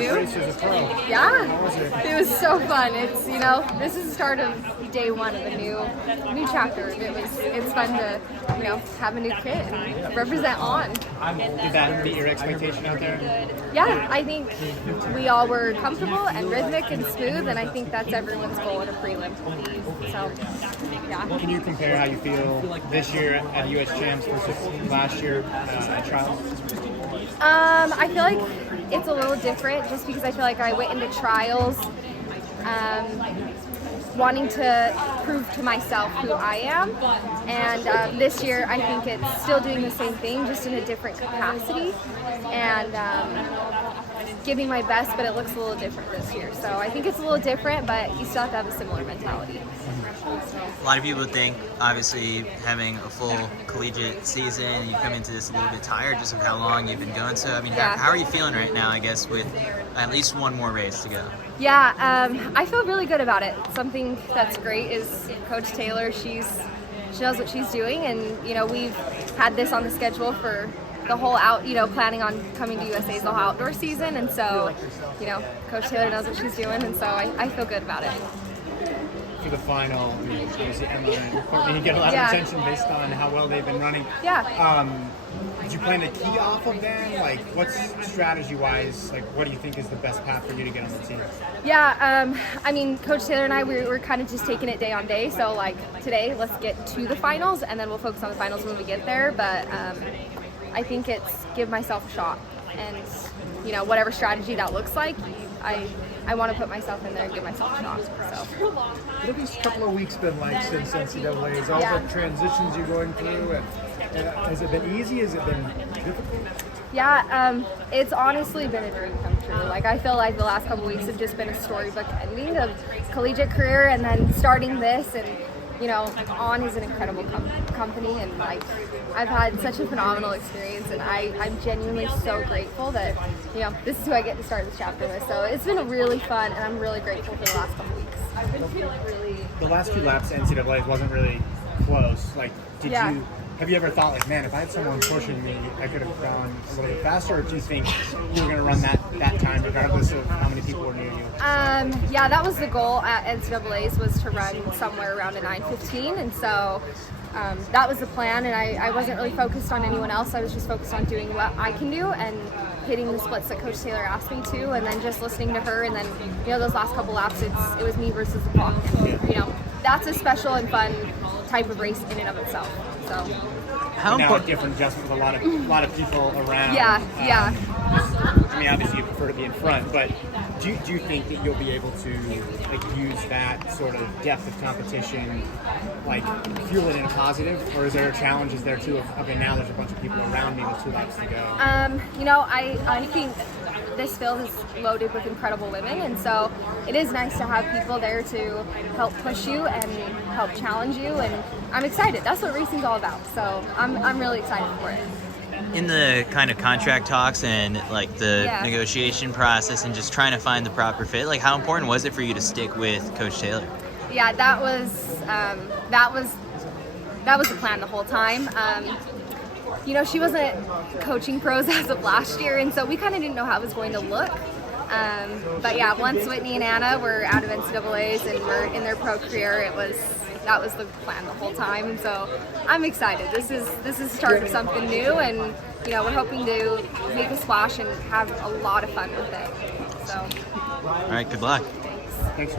you. First race as a pro. Yeah, How was it? it was so fun. It's this is the start of day one of a new chapter. It's fun to have a new kit and represent On. Did that meet your expectation out there? Yeah, I think we all were comfortable and rhythmic and smooth, and I think that's everyone's goal in a prelim. So, yeah. Can you compare how you feel this year at US Champs versus last year at trials? I feel like it's a little different just because I feel like I went into trials wanting to prove to myself who I am, and this year I think it's still doing the same thing, just in a different capacity, and giving my best, but it looks a little different this year. So I think it's a little different, but you still have to have a similar mentality. A lot of people think, obviously, having a full collegiate season, you come into this a little bit tired just of how long you've been going. So, I mean, Yeah. how are you feeling right now, I guess, with at least one more race to go? Yeah, I feel really good about it. Something that's great is Coach Taylor. She knows what she's doing, and we've had this on the schedule for the whole planning on coming to USA's the whole outdoor season, and so Coach Taylor knows what she's doing, and so I feel good about it. For the final, obviously Emma and Courtney get a lot of attention based on how well they've been running. Yeah. Did you plan to key off of them? Like, what's strategy-wise, what do you think is the best path for you to get on the team? Yeah, I mean, Coach Taylor and I, we're kind of just taking it day on day. So, today, let's get to the finals, and then we'll focus on the finals when we get there. But I think it's give myself a shot. And, whatever strategy that looks like, I want to put myself in there and give myself a shot. So. What have these couple of weeks been like since NCAA's? All the transitions you're going through, and has it been easy? Has it been difficult? Yeah, it's honestly been a dream come true. I feel like the last couple of weeks have just been a storybook ending of collegiate career, and then starting this, and On is an incredible company, and I've had such a phenomenal experience, and I'm genuinely so grateful that this is who I get to start this chapter with. So it's been really fun, and I'm really grateful for the last couple weeks. I've been feeling really. The last few laps at NCAA wasn't really close. Have you ever thought, man, if I had someone pushing me, I could have gone a little bit faster? Or do you think you were going to run that time regardless of how many people were near you? Yeah, that was the goal at NCAA's, was to run somewhere around a 9:15, and so that was the plan, and I wasn't really focused on anyone else. I was just focused on doing what I can do and hitting the splits that Coach Taylor asked me to, and then just listening to her, and then those last couple laps, it was me versus the clock. That's a special and fun type of race in and of itself. So how now a different adjustment with a lot of people around. Yeah. I mean, obviously you prefer to be in front, but do you think that you'll be able to use that sort of depth of competition, fuel it in a positive, or is there challenges there too? Okay, now there's a bunch of people around me with 2 laps to go. I think this field is loaded with incredible women, and so it is nice to have people there to help push you and help challenge you, and I'm excited. That's what racing's all about, so I'm really excited for it. In the kind of contract talks and the negotiation process and just trying to find the proper fit, how important was it for you to stick with Coach Taylor? Yeah, that was the plan the whole time. She wasn't coaching pros as of last year, and so we kind of didn't know how it was going to look. But yeah, once Whitney and Anna were out of NCAA's and were in their pro career, that was the plan the whole time, and so I'm excited. This is the start of something new, and we're hoping to make a splash and have a lot of fun with it. So. All right, good luck. Thanks.